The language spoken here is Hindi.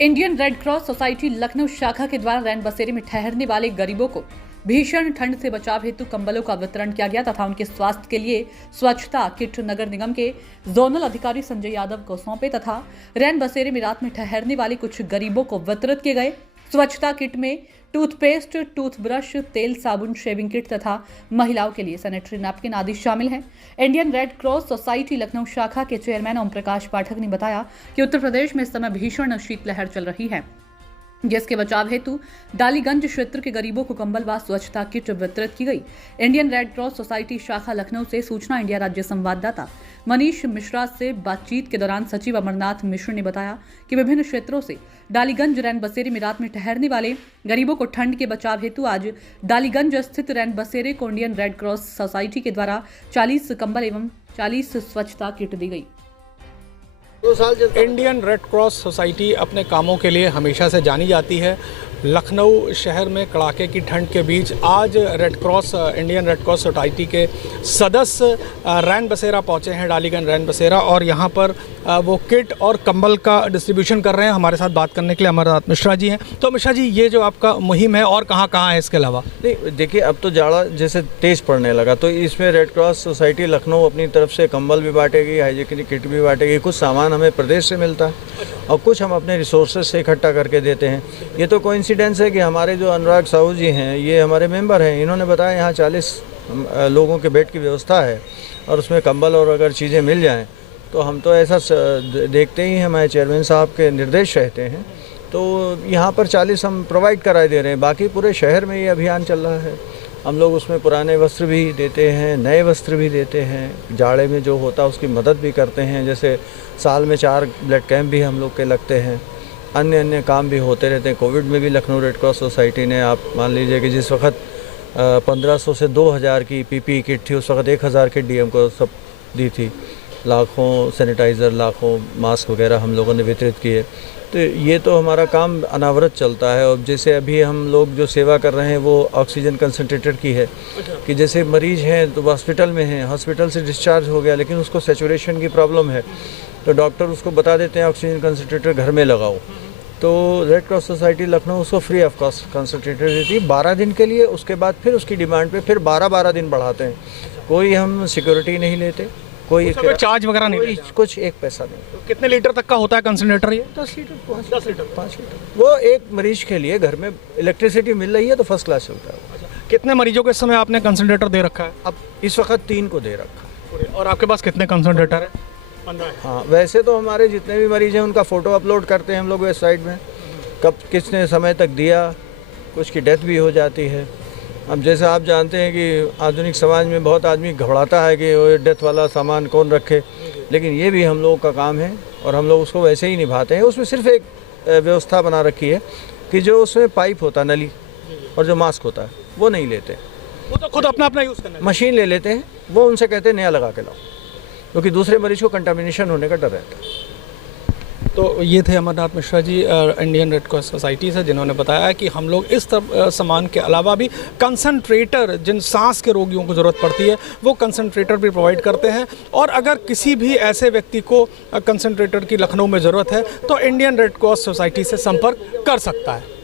Indian red cross society Lucknow शाखा के द्वारा रैन बसेरे में ठहरने वाले गरीबों को भीषण ठंड से बचाव हेतु कंबलों का वितरण किया गया तथा उनके स्वास्थ्य के लिए स्वच्छता किट नगर निगम के जोनल अधिकारी संजय यादव को सौंपे तथा रैन बसेरे में रात में ठहरने वाले कुछ गरीबों को वितरित किए गए। स्वच्छता किट में टूथपेस्ट, टूथब्रश, तेल, साबुन, शेविंग किट तथा महिलाओं के लिए सैनिटरी नैपकिन आदि शामिल हैं। Indian red cross society Lucknow शाखा के चेयरमैन ओम प्रकाश पाठक ने बताया कि उत्तर प्रदेश में इस समय भीषण शीतलहर चल रही है, जिसके बचाव हेतु डालीगंज क्षेत्र के गरीबों को कंबल व स्वच्छता किट वितरित की गई। इंडियन रेड क्रॉस सोसाइटी शाखा लखनऊ से सूचना इंडिया राज्य संवाददाता मनीष मिश्रा से बातचीत के दौरान सचिव अमरनाथ मिश्र ने बताया कि विभिन्न क्षेत्रों से डालीगंज रैन बसेरे में रात में ठहरने वाले गरीबों को ठंड के बचाव हेतु आज डालीगंज स्थित रैन बसेरे को इंडियन रेड क्रॉस सोसाइटी के द्वारा 40 कंबल एवं 40 स्वच्छता किट दी गई। इंडियन रेड क्रॉस सोसाइटी अपने कामों के लिए हमेशा से जानी जाती है। लखनऊ शहर में कड़ाके की ठंड के बीच आज इंडियन रेड क्रॉस सोसाइटी के सदस्य रैन बसेरा पहुंचे हैं, डालीगंज रैन बसेरा, और यहां पर वो किट और कंबल का डिस्ट्रीब्यूशन कर रहे हैं। हमारे साथ बात करने के लिए अमरनाथ मिश्रा जी हैं। तो मिश्रा जी, ये जो आपका मुहिम है और कहाँ है इसके अलावा? नहीं, देखिए, अब तो जाड़ा जैसे तेज़ पड़ने लगा, तो इसमें रेड क्रॉस सोसाइटी लखनऊ अपनी तरफ से कंबल भी बांटेगी, हाइजीनिक किट भी बांटेगी। कुछ सामान हमें प्रदेश से मिलता है और कुछ हम अपने रिसोर्सेज से इकट्ठा करके देते हैं। ये तो कोइंसिडेंस है कि हमारे जो अनुराग साहू जी हैं, ये हमारे मेंबर हैं, इन्होंने बताया यहाँ 40 लोगों के बेड की व्यवस्था है और उसमें कंबल और अगर चीज़ें मिल जाएं तो हम तो ऐसा देखते ही हैं, हमारे चेयरमैन साहब के निर्देश रहते हैं, तो यहाँ पर 40 हम प्रोवाइड कराए दे रहे हैं। बाकी पूरे शहर में ये अभियान चल रहा है। हम लोग उसमें पुराने वस्त्र भी देते हैं, नए वस्त्र भी देते हैं, जाड़े में जो होता है उसकी मदद भी करते हैं। जैसे साल में 4 ब्लड कैंप भी हम लोग के लगते हैं, अन्य काम भी होते रहते हैं। कोविड में भी लखनऊ रेड क्रॉस सोसाइटी ने, आप मान लीजिए कि जिस वक्त 1500 से 2000 की पीपीई किट थी, उस वक्त 1000 किट डीएम को सब दी थी। लाखों सैनिटाइज़र, लाखों मास्क वगैरह हम लोगों ने वितरित किए। तो ये तो हमारा काम अनावरत चलता है। और जैसे अभी हम लोग जो सेवा कर रहे हैं वो ऑक्सीजन कंसनट्रेटर की है कि जैसे मरीज़ हैं तो हॉस्पिटल में हैं, हॉस्पिटल से डिस्चार्ज हो गया लेकिन उसको सैचुरेशन की प्रॉब्लम है, तो डॉक्टर उसको बता देते हैं ऑक्सीजन कंसनट्रेटर घर में लगाओ। तो रेड क्रॉस सोसाइटी लखनऊ उसको फ्री ऑफ कॉस्ट कंसनट्रेटर देती है 12 दिन के लिए। उसके बाद फिर उसकी डिमांड पे फिर 12 दिन बढ़ाते हैं। कोई हम सिक्योरिटी नहीं लेते, कोई चार्ज वगैरह नहीं, कुछ एक पैसा नहीं। तो कितने लीटर तक का होता है कंसनट्रेटर? ये 10 लीटर 5 लीटर। वो एक मरीज के लिए, घर में इलेक्ट्रिसिटी मिल रही है तो फर्स्ट क्लास चलता है। कितने मरीजों को इस समय आपने कंसनट्रेटर दे रखा है? अब इस वक्त 3 को दे रखा है। और आपके पास कितने कंसनट्रेटर है? 15। हाँ, वैसे तो हमारे जितने भी मरीज हैं उनका फ़ोटो अपलोड करते हैं हम लोग वेबसाइट में, कब किसने समय तक दिया, कुछ की डेथ भी हो जाती है। अब जैसे आप जानते हैं कि आधुनिक समाज में बहुत आदमी घबराता है कि वो डेथ वाला सामान कौन रखे, लेकिन ये भी हम लोगों का काम है और हम लोग उसको वैसे ही निभाते हैं। उसमें सिर्फ एक व्यवस्था बना रखी है कि जो उसमें पाइप होता है, नली, और जो मास्क होता है वो नहीं लेते, वो तो खुद अपना यूज़ करना है। मशीन ले लेते हैं, वो उनसे कहते हैं नया लगा के लाओ, क्योंकि दूसरे मरीज को कंटामिनेशन होने का डर रहता है। तो ये थे Amarnath Mishra ji Indian red cross society से, जिन्होंने बताया कि हम लोग इस सामान के अलावा भी कंसनट्रेटर, जिन सांस के रोगियों को ज़रूरत पड़ती है वो कंसनट्रेटर भी प्रोवाइड करते हैं। और अगर किसी भी ऐसे व्यक्ति को कंसनट्रेटर की लखनऊ में ज़रूरत है तो इंडियन रेड क्रॉस सोसाइटी से संपर्क कर सकता है।